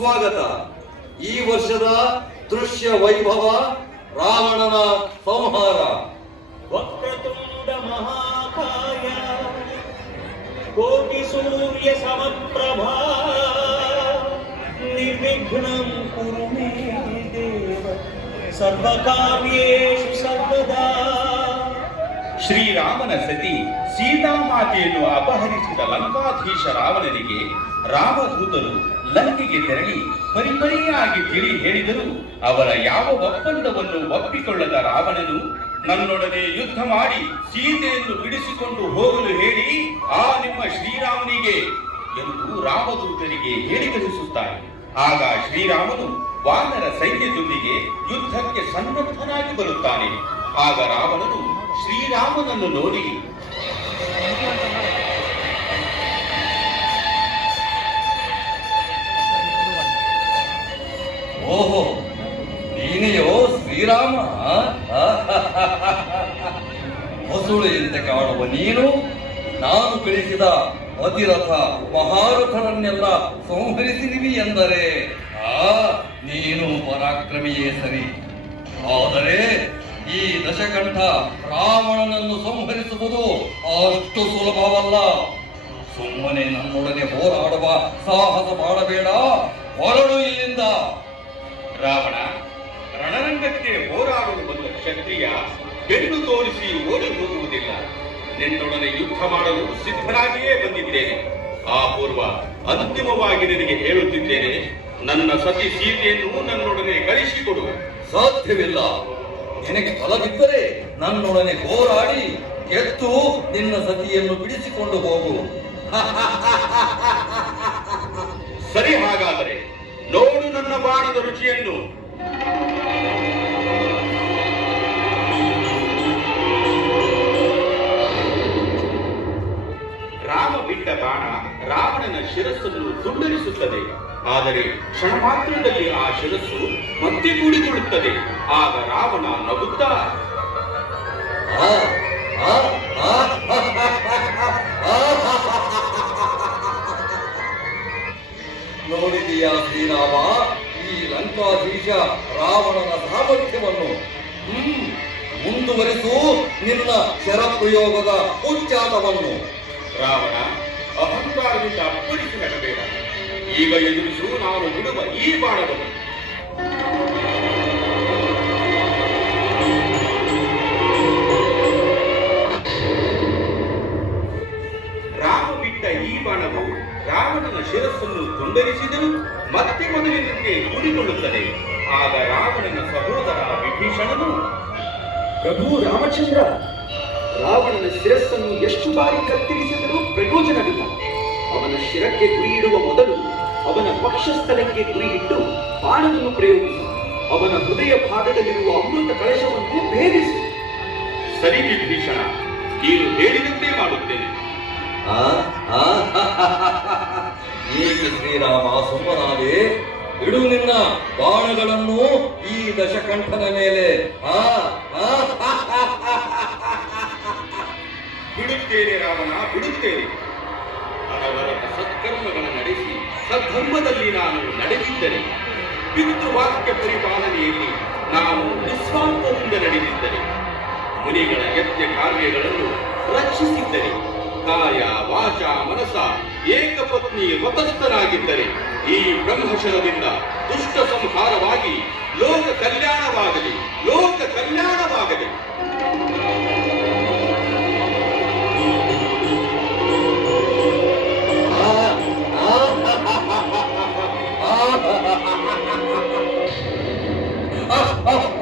ಸುಸ್ವಾಗತ. ಈ ವರ್ಷದ ದೃಶ್ಯ ವೈಭವ ರಾವಣನ ಸಂಹಾರ. ವಕ್ರತುಂಡ ಮಹಾಕಾಯ ಕೋಟಿ ಸೂರ್ಯ ಸಮಪ್ರಭಾ ನಿರ್ವಿಘ್ನಂ ಕುರು ಮೇ ದೇವ ಸರ್ವಕಾರ್ಯೇಷು ಸರ್ವದಾ. ಶ್ರೀರಾಮನ ಸತಿ ಸೀತಾಮಾತೆಯನ್ನು ಅಪಹರಿಸಿದ ಲಂಕಾಧೀಶ ರಾವಣನಿಗೆ ರಾಮದೂತರು ಲಂಕೆಗೆ ತೆರಳಿ ಪರಿಪರಿಯಾಗಿ ತಿಳಿ ಹೇಳಿದರೂ ಅವರ ಯಾವ ಒಪ್ಪಂದವನ್ನು ಒಪ್ಪಿಕೊಳ್ಳದ ರಾವಣನು ನನ್ನೊಡನೆ ಯುದ್ಧ ಮಾಡಿ ಸೀತೆಯನ್ನು ಬಿಡಿಸಿಕೊಂಡು ಹೋಗಲು ಹೇಳಿ ಆ ನಿಮ್ಮ ಶ್ರೀರಾಮನಿಗೆ ಎಂದು ರಾಮದೂತರಿಗೆ ಹೇಳಿ ಕಳಿಸುತ್ತಾರೆ. ಆಗ ಶ್ರೀರಾಮನು ವಾನರ ಸೈನ್ಯದೊಂದಿಗೆ ಯುದ್ಧಕ್ಕೆ ಸನ್ನದ್ಧನಾಗಿ ಬರುತ್ತಾನೆ. ಆಗ ರಾವಣನು ಶ್ರೀರಾಮನನ್ನು ನೋಡಿ, ಓಹೋ, ನೀನೆಯೋ ಶ್ರೀರಾಮ? ಹೊಸುಳೆಯಂತೆ ಕಾಣುವ ನೀನು ನಾನು ಕಳಿಸಿದ ಅತಿರಥ ಮಹಾರಥರನ್ನೆಲ್ಲ ಸಂಹರಿಸಿದಿವಿ ಎಂದರೆ ನೀನು ಪರಾಕ್ರಮಿಯೇ ಸರಿ. ಆದರೆ ಈ ದಶಕಂಠ ರಾವಣನನ್ನು ಸಂಹರಿಸುವುದು ಅಷ್ಟು ಸುಲಭವಲ್ಲ. ಸುಮ್ಮನೆ ನನ್ನೊಡನೆ ಹೋರಾಡುವ ಸಾಹಸ ಮಾಡಬೇಡ, ಹೊರಡು ಇಲ್ಲಿಂದ. ರಾವಣ, ರಣರಂಗಕ್ಕೆ ಹೋರಾಡಲು ಬಂದ ಕ್ಷತ್ರಿಯ ಬೆನ್ನು ತೋರಿಸಿ ಓಡಿ ಹೋಗುವುದಿಲ್ಲ. ನಿನ್ನೊಡನೆ ಯುದ್ಧ ಮಾಡಲು ಸಿದ್ಧರಾಗಿಯೇ ಬಂದಿದ್ದೇನೆ. ಆ ಪೂರ್ವ ಅಂತಿಮವಾಗಿ ನಿನಗೆ ಹೇಳುತ್ತಿದ್ದೇನೆ, ನನ್ನ ಸತಿ ಸೀತೆಯನ್ನು ನನ್ನೊಡನೆ ಕಳಿಸಿಕೊಡು. ಸಾಧ್ಯವಿಲ್ಲ. ನಿನಗೆ ಫಲವಿದ್ದರೆ ನನ್ನೊಡನೆ ಹೋರಾಡಿ ಗೆದ್ದು ನಿನ್ನ ಸತಿಯನ್ನು ಬಿಡಿಸಿಕೊಂಡು ಹೋಗು. ಸರಿ, ಹಾಗಾದರೆ ನೋಡು ನನ್ನ ಬಾಣದ ರುಚಿಯನ್ನು. ರಾಮ ಬಿಟ್ಟ ಬಾಣ ರಾವಣನ ಶಿರಸ್ಸನ್ನು ತುಂಡರಿಸುತ್ತದೆ. ಆದರೆ ಕ್ಷಣ ಮಾತ್ರದಲ್ಲಿ ಆ ಶಿರಸ್ಸು ಮತ್ತೆ ಕೂಡಿಕೊಳ್ಳುತ್ತದೆ. ಆಗ ರಾವಣ ನಗುತ್ತಾ, ನೋಡಿದೆಯಾ ಶ್ರೀರಾಮ ಈ ಲಂಕಾಧೀಶ ರಾವಣನ ಸಾಮರ್ಥ್ಯವನ್ನು? ಮುಂದುವರಿಸು ನಿನ್ನ ಶರಪ್ರಯೋಗದ ಉಚ್ಚಾಟವನ್ನು. ರಾವಣ, ಅಹಂಕಾರದಿಂದ ಅಪ್ಪಳಿಸಿ ನಡಬೇಡ. ಈಗ ಎದುರಿಸು ನಾನು ಬಿಡುವ ಈ ಬಾಣವನ್ನು. ರಾಮ ಬಿಟ್ಟ ಈ ಬಾಣವು ರಾವಣನ ಶಿರಸ್ಸನ್ನು ತುಂಡರಿಸಿದರೂ ಮತ್ತೆ ಮೊದಲಿನಂತೆ ಕೂಡಿಕೊಳ್ಳುತ್ತದೆ. ಆಗ ರಾವಣನ ಸಹೋದರ ವಿಭೀಷಣನು, ಪ್ರಭು ರಾಮಚಂದ್ರ, ರಾವಣನ ಶಿರಸ್ಸನ್ನು ಎಷ್ಟು ಬಾರಿ ಕತ್ತರಿಸಿದರೂ ಪ್ರಯೋಜನವಿಲ್ಲ. ಅವನ ಶಿರಕ್ಕೆ ಗುರಿಯಿಡುವ ಮೊದಲು ಅವನ ವಕ್ಷಸ್ಥಲಕ್ಕೆ ಗುರಿಯಿಟ್ಟು ಬಾಣವನ್ನು ಪ್ರಯೋಗಿಸು. ಅವನ ಹೃದಯ ಭಾಗದಲ್ಲಿರುವ ಅಮೃತ ಕಳಶವನ್ನು ಭೇದಿಸು. ಸರಿ ವಿಭೀಷಣ, ನೀನು ಹೇಳಿದಂತೆ ಮಾಡುತ್ತೇನೆ. ಏಕೆ ಶ್ರೀರಾಮ ಸುಮ್ಮನಾದೆ? ಇಡು ನಿನ್ನ ಬಾಣಗಳನ್ನು ಈ ದಶಕಂಠನ ಮೇಲೆ. ಬಿಡುತ್ತೇನೆ ರಾವಣ, ಬಿಡುತ್ತೇನೆ. ಅನವರತ ಸತ್ಕರ್ಮಗಳ ನಡೆಸಿ ಸದ್ಧರ್ಮದಲ್ಲಿ ನಾನು ನಡೆದಿದ್ದರೆ, ಪಿತೃವಾಕ್ಯ ಪರಿಪಾಲನೆಯಲ್ಲಿ ನಾನು ನಿಸ್ವಾರ್ಥದಿಂದ ನಡೆದಿದ್ದರೆ, ಮುನಿಗಳ ಯಜ್ಞ ಕಾರ್ಯಗಳನ್ನು ರಕ್ಷಿಸಿದ್ದರೆ, ಕಾಯ ವಾಚ ಮನಸ ಏಕಪತ್ನಿ ವ್ರತಸ್ಥನಾಗಿದ್ದರೆ, ಈ ಬ್ರಹ್ಮಶರದಿಂದ ದುಷ್ಟ ಸಂಹಾರವಾಗಿ ಲೋಕ ಕಲ್ಯಾಣವಾಗಲಿ, ಲೋಕ ಕಲ್ಯಾಣವಾಗಲಿ. Oh!